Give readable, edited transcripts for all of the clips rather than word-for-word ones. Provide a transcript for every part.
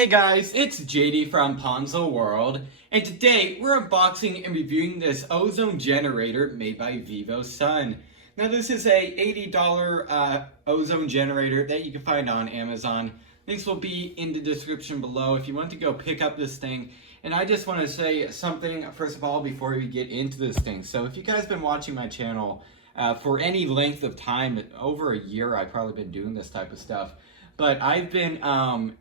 Hey guys, it's JD from Ponzo World, and today we're unboxing and reviewing this ozone generator made by Vivosun. Now this is a $80 ozone generator that you can find on Amazon. Links will be in the description below if you want to go pick up this thing. And I just want to say something first of all before we get into this thing. So if you guys have been watching my channel for any length of time, over a year I've probably been doing this type of stuff. But I've been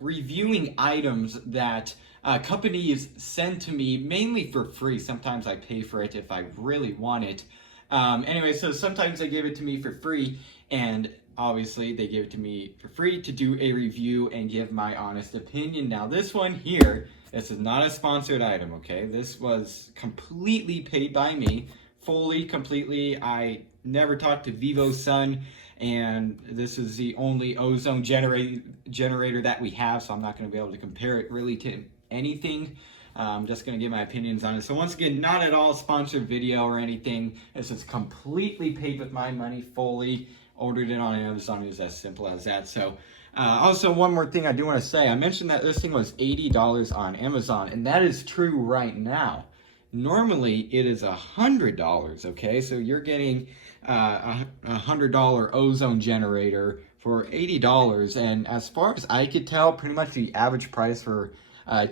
reviewing items that companies send to me mainly for free. Sometimes I pay for it if I really want it. Anyway, so sometimes they give it to me for free, and obviously they give it to me for free to do a review and give my honest opinion. Now this one here, this is not a sponsored item, okay? This was completely paid by me, fully, completely. I never talked to Vivosun, and this is the only ozone generator that we have, so I'm not going to be able to compare it really to anything. I'm just going to give my opinions on it. So once again, not at all sponsored video or anything. This is completely paid with my money, fully. Ordered it on Amazon. It was as simple as that. So also one more thing I do want to say. I mentioned that this thing was $80 on Amazon, and that is true right now. Normally it is $100, okay? So you're getting a $100 ozone generator for $80, and as far as I could tell, pretty much the average price for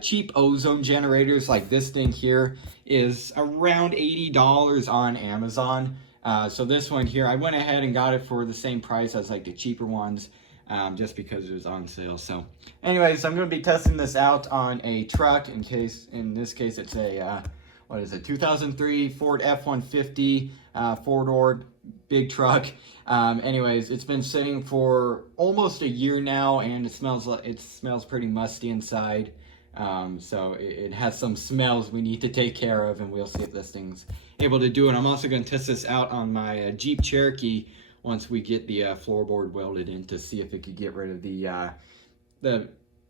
cheap ozone generators like this thing here is around $80 on Amazon. So this one here, I went ahead and got it for the same price as like the cheaper ones, just because it was on sale. So anyways, I'm going to be testing this out on a truck. In this case it's a what is it, 2003 Ford F-150 four-door big truck. Anyways, it's been sitting for almost a year now, and it smells pretty musty inside. So it has some smells we need to take care of, and we'll see if this thing's able to do it. I'm also going to test this out on my Jeep Cherokee once we get the floorboard welded in, to see if it could get rid of the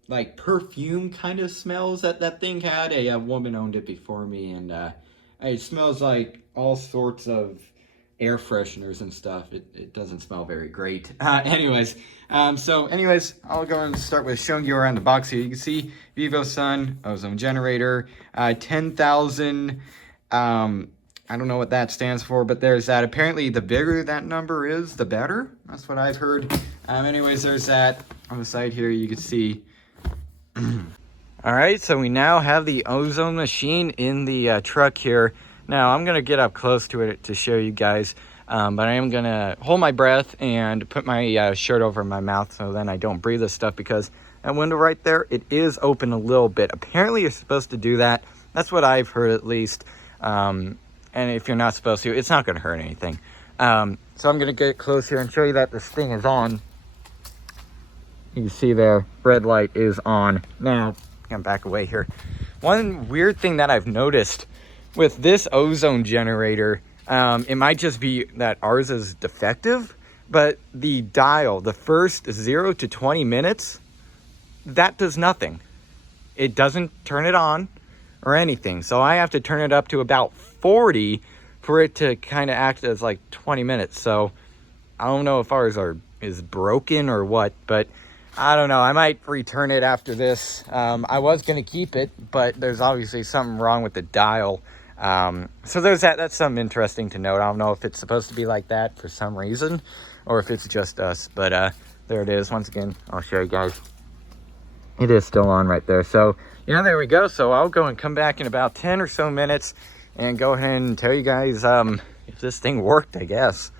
like perfume kind of smells that thing had. A woman owned it before me, and it smells like all sorts of air fresheners and stuff. It doesn't smell very great. Anyways, I'll go and start with showing you around the box here. You can see Vivosun ozone generator, 10,000. I don't know what that stands for, but there's that. Apparently, the bigger that number is, the better. That's what I've heard. Anyways, there's that. On the side here, you can see. All right, so we now have the ozone machine in the truck here. Now, I'm going to get up close to it to show you guys, but I am going to hold my breath and put my shirt over my mouth so then I don't breathe this stuff, because that window right there, it is open a little bit. Apparently, you're supposed to do that. That's what I've heard, at least. And if you're not supposed to, it's not going to hurt anything. So I'm going to get close here and show you that this thing is on. You can see there, red light is on. Now, I'm back away here. One weird thing that I've noticed with this ozone generator, it might just be that ours is defective, but the dial, the first 0 to 20 minutes, that does nothing. It doesn't turn it on or anything. So I have to turn it up to about 40 for it to kind of act as like 20 minutes. So I don't know if ours is broken or what, but I don't know. I might return it after this. I was going to keep it, but there's obviously something wrong with the dial. So there's that. That's something interesting to note. I don't know if it's supposed to be like that for some reason, or if it's just us, but there it is. Once again, I'll show you guys. It is still on right there. So yeah, there we go. So I'll go and come back in about 10 or so minutes and go ahead and tell you guys if this thing worked, I guess.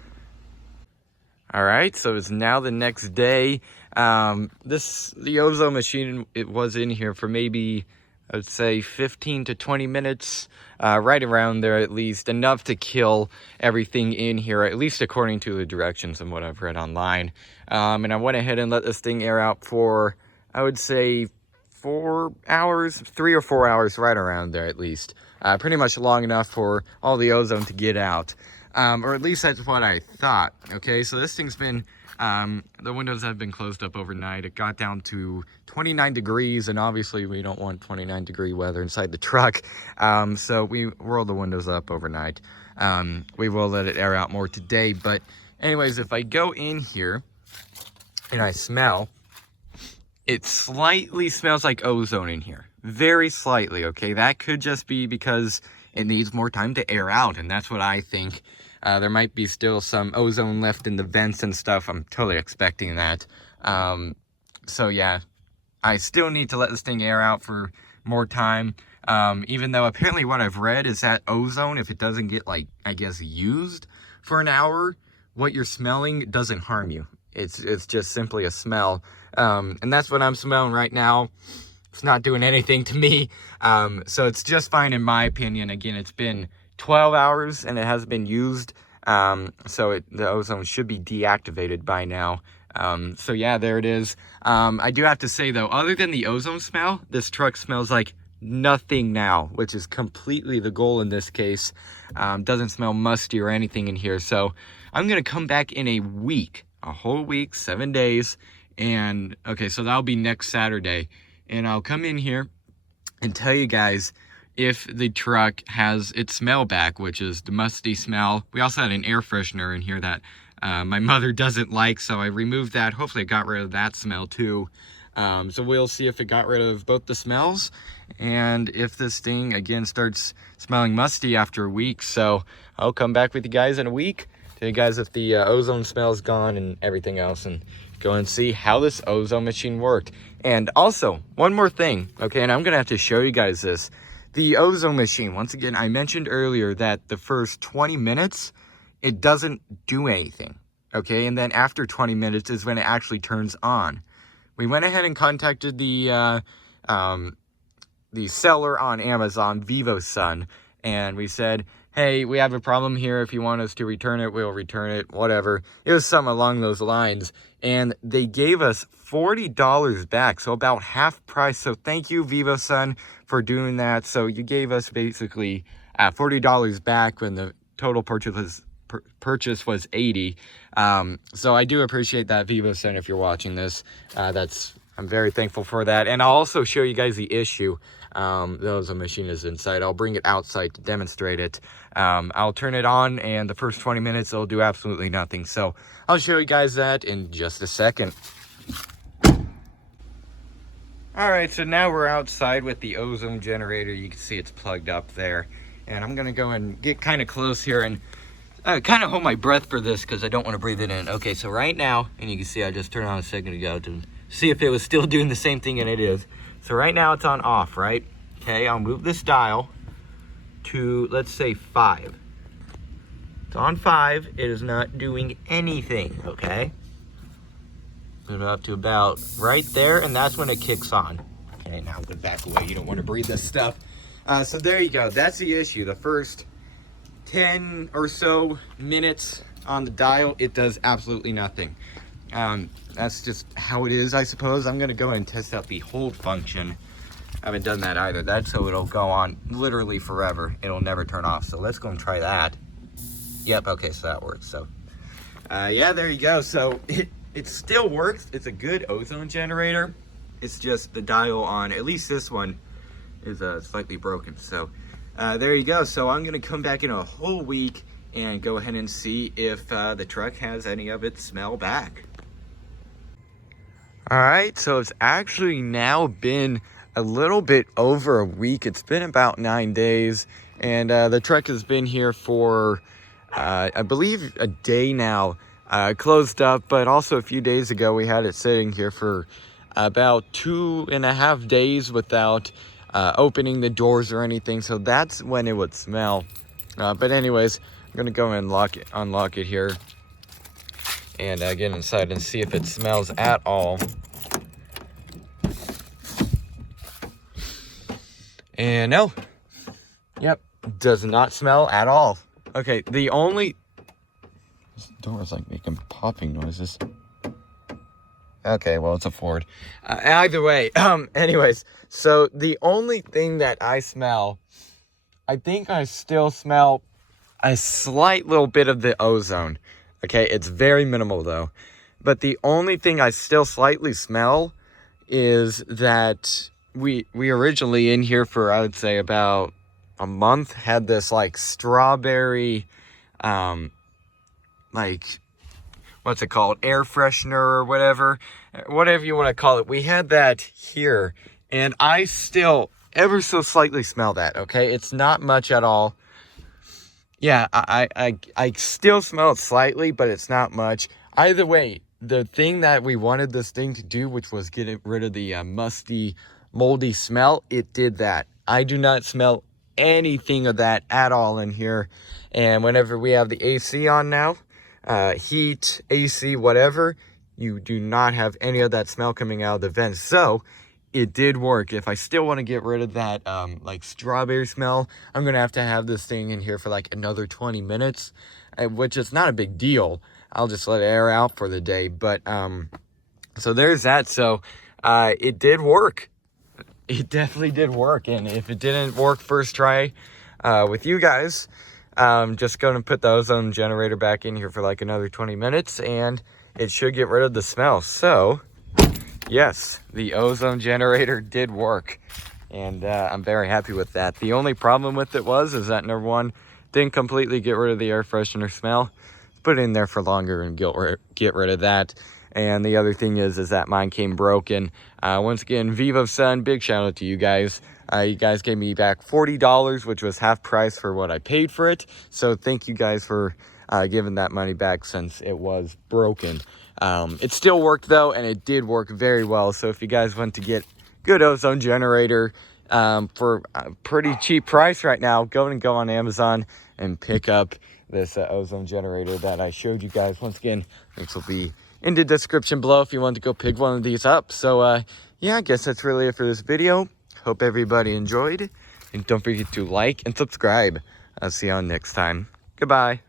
All right, so it's now the next day. The ozone machine, it was in here for maybe, I would say 15 to 20 minutes, right around there at least, enough to kill everything in here, at least according to the directions and what I've read online. And I went ahead and let this thing air out for, I would say 4 hours, 3 or 4 hours, right around there at least. Pretty much long enough for all the ozone to get out. Or at least that's what I thought. Okay, so this thing's been, the windows have been closed up overnight. It got down to 29 degrees, and obviously we don't want 29-degree weather inside the truck. So we rolled the windows up overnight. We will let it air out more today. But anyways, if I go in here and I smell, it slightly smells like ozone in here. Very slightly, okay? That could just be because it needs more time to air out, and that's what I think. There might be still some ozone left in the vents and stuff. I'm totally expecting that. So yeah, I still need to let this thing air out for more time. Even though apparently what I've read is that ozone, if it doesn't get, like, I guess, used for an hour, what you're smelling doesn't harm you. It's just simply a smell. And that's what I'm smelling right now. It's not doing anything to me. So it's just fine in my opinion. Again, it's been 12 hours and it hasn't been used. So the ozone should be deactivated by now. So yeah, there it is. I do have to say though, other than the ozone smell, this truck smells like nothing now, which is completely the goal in this case. Doesn't smell musty or anything in here. So I'm going to come back in a week, a whole week, 7 days. And okay, so that'll be next Saturday. And I'll come in here and tell you guys if the truck has its smell back, which is the musty smell. We also had an air freshener in here that my mother doesn't like, so I removed that. Hopefully it got rid of that smell too. So we'll see if it got rid of both the smells and if this thing again starts smelling musty after a week. So I'll come back with you guys in a week, tell you guys if the ozone smell's gone and everything else, and go and see how this ozone machine worked. And also, one more thing, okay, and I'm gonna have to show you guys this. The ozone machine, once again, I mentioned earlier that the first 20 minutes, it doesn't do anything, okay? And then after 20 minutes is when it actually turns on. We went ahead and contacted the seller on Amazon, Vivosun, and we said, hey, we have a problem here. If you want us to return it, we'll return it, whatever. It was something along those lines. And they gave us $40 back, so about half price. So thank you, Vivosun, for doing that. So you gave us basically $40 back when the total purchase was $80. So I do appreciate that, Vivosun, if you're watching this. I'm very thankful for that. And I'll also show you guys the issue. The machine is inside. I'll bring it outside to demonstrate it. I'll turn it on, and the first 20 minutes it'll do absolutely nothing. So I'll show you guys that in just a second. Alright, so now we're outside with the ozone generator. You can see it's plugged up there. And I'm gonna go and get kind of close here and kind of hold my breath for this because I don't want to breathe it in. Okay, so right now, and you can see I just turned on a second ago to see if it was still doing the same thing, and it is. So right now it's on off, right? Okay, I'll move this dial to, let's say, 5. It's on 5. It is not doing anything, okay? Move it up to about right there, and that's when it kicks on. Okay, now go back away. You don't want to breathe this stuff. So there you go. That's the issue. The first 10 or so minutes on the dial, it does absolutely nothing. That's just how it is, I suppose. I'm gonna go ahead and test out the hold function. I haven't done that either. That's so it'll go on literally forever. It'll never turn off. So let's go and try that. Yep, okay, so that works. So yeah, there you go. So it still works. It's a good ozone generator. It's just the dial on, at least this one, is slightly broken. So there you go. So I'm gonna come back in a whole week and go ahead and see if the truck has any of its smell back. All right, so it's actually now been a little bit over a week. It's been about 9 days, and the truck has been here for, I believe, a day now. Closed up, but also a few days ago we had it sitting here for about 2.5 days without opening the doors or anything, so that's when it would smell. But anyways, I'm gonna go and unlock it here and get inside and see if it smells at all. And no, yep, does not smell at all. Okay, the only, this door is like making popping noises. Okay, well, it's a Ford. Either way, anyways, so the only thing that I smell, I think I still smell a slight little bit of the ozone. Okay, it's very minimal though. But the only thing I still slightly smell is that we originally in here for, I would say, about a month, had this like strawberry, like what's it called, air freshener or whatever you want to call it. We had that here, and I still ever so slightly smell that. Okay, it's not much at all. Yeah, I still smell it slightly, but it's not much. Either way, the thing that we wanted this thing to do, which was get rid of the musty, moldy smell, it did that. I do not smell anything of that at all in here. And whenever we have the AC on now, heat, AC, whatever, you do not have any of that smell coming out of the vents. So it did work. If I still want to get rid of that like strawberry smell, I'm gonna have to have this thing in here for like another 20 minutes, which is not a big deal. I'll just let it air out for the day. But so there's that. So it did work. It definitely did work. And if it didn't work first try with you guys, just gonna put the ozone generator back in here for like another 20 minutes, and it should get rid of the smell. So yes, the ozone generator did work, and I'm very happy with that. The only problem with it is that number one, didn't completely get rid of the air freshener smell. Put it in there for longer and get rid of that. And the other thing is that mine came broken. Once again, Vivosun, big shout out to you guys. You guys gave me back $40, which was half price for what I paid for it. So thank you guys for giving that money back since it was broken. It still worked though, and it did work very well. So if you guys want to get good ozone generator for a pretty cheap price right now, go on Amazon and pick up this ozone generator that I showed you guys. Once again, links will be in the description below if you want to go pick one of these up. So yeah, I guess that's really it for this video. Hope everybody enjoyed, and don't forget to like and subscribe. I'll see you on next time. Goodbye.